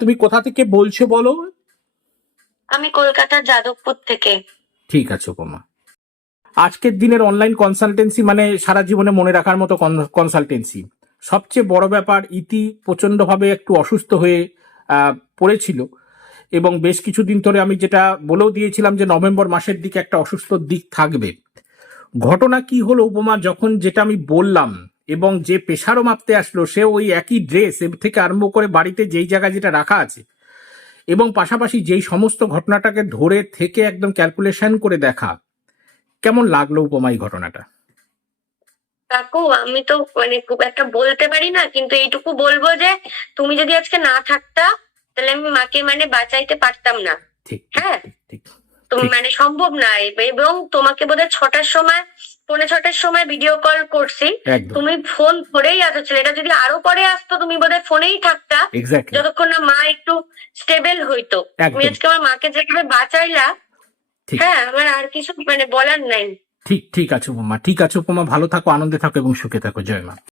তুমি কোথা থেকে বলছো বলো? আমি কলকাতার যাদবপুর থেকে। ঠিক আছে উপমা। আজকের দিনের অনলাইন কনসালটেন্সি মানে সারা জীবনে মনে রাখার মতো কনসালটেন্সি সবচেয়ে বড় ব্যাপার ইতি প্রচণ্ডভাবে একটু অসুস্থ হয়ে পড়েছিল। এবং বেশ কিছুদিন ধরে আমি যেটা বলেও দিয়েছিলাম যে নভেম্বর মাসের দিকে একটা অসুস্থ দিক থাকবে। ঘটনা কি হলো উপমা যখন যেটা আমি বললাম এবং যে পেশারও মাপতে আসলো সে ওই একই ড্রেস থেকে আরম্ভ করে বাড়িতে যেই জায়গায় যেটা রাখা আছে। এবং পাশাপাশি যেই সমস্ত ঘটনাটাকে ধরে থেকে একদম ক্যালকুলেশন করে দেখা। কেমন লাগল উপমা এই ঘটনাটা? কাকু আমি তো মানে খুব একটা বলতে পারি না কিন্তু এইটুকু বলব যে তুমি যদি আজকে না থাকতা তাহলে আমি মাকে মানে বাঁচাইতে পারতাম না। ঠিক হ্যাঁ। মানে সম্ভব না। এবং তোমাকে বোধহয় ছটার সময় পৌনে ছটার সময় ভিডিও কল করছি। তুমি ফোন ধরেই আসো এটা যদি আরও পরে আসতো তুমি বোধহয় ফোনেই থাকতা। যতক্ষণ না মা একটু স্টেবল হইতো। তুমি আজকে আমার মাকে যেভাবে বাঁচাইলা হ্যাঁ আমার আর কিছু মানে বলার নাই। ঠিক ঠিক আছে উপমা ঠিক আছে উপমা। ভালো থাকো আনন্দে থাকো এবং সুখে থাকো। জয় মা।